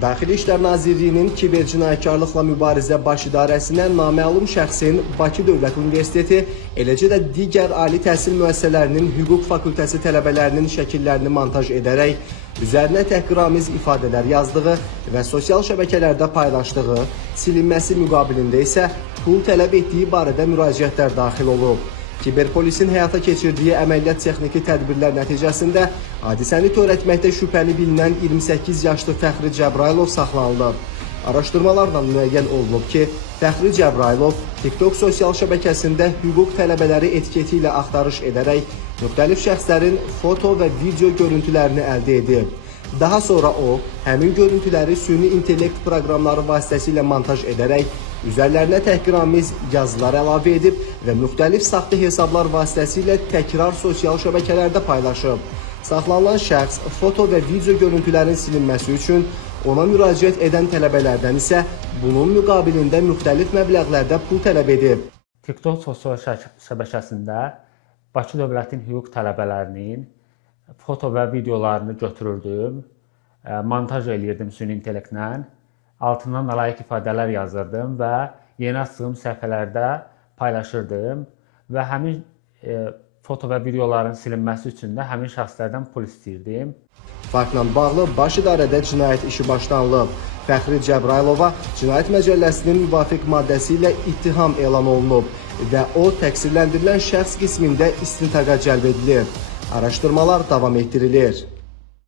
Daxili İşlər Nazirliyinin kibercinayətkarlıqla mübarizə baş idarəsindən naməlum şəxsin Bakı Dövlət Universiteti, eləcə də digər ali təhsil müəssisələrinin hüquq fakültəsi tələbələrinin şəkillərini montaj edərək, üzərinə təhqiramiz ifadələr yazdığı və sosial şəbəkələrdə paylaşdığı, silinməsi müqabilində isə pul tələb etdiyi barədə müraciətlər daxil olub. Kiberpolisin həyata keçirdiyi əməliyyat texniki tədbirlər nəticəsində hadisəni törətməkdə şübhəli bilinən 28 yaşlı Fəxri Cəbrailov saxlanılıb. Araşdırmalarla müəyyən olunub ki, Fəxri Cəbrailov TikTok sosial şəbəkəsində hüquq tələbələri etiketi ilə axtarış edərək müxtəlif şəxslərin foto və video görüntülərini əldə edib. Daha sonra o, həmin görüntüləri süni intellekt proqramları vasitəsilə montaj edərək, üzərlərinə təhqiramiz yazılar əlavə edib və müxtəlif saxta hesablar vasitəsilə təkrar sosial şəbəkələrdə paylaşıb. Saxlanılan şəxs foto və video görüntülərin silinməsi üçün ona müraciət edən tələbələrdən isə bunun müqabilində müxtəlif məbləğlərdə pul tələb edib. TikTok sosial şəbəkəsində Bakı Dövlətin hüquq tələbələrinin foto və videolarını götürürdüm, montaj eləyirdim süni intellektlə, altından layiq ifadələr yazırdım və yeni açdığım səhifələrdə paylaşırdım və həmin foto və videoların silinməsi üçün də həmin şəxslərdən pul istəyirdim. Faktla bağlı baş idarədə cinayət işi başlanılıb. Fəxri Cəbrailova Cinayət Məcəlləsinin müvafiq maddəsi ilə ittiham elan olunub və o təqsirləndirilən şəxs qismində istintaqa cəlb edilir. Araşdırmalar davam etdirilir.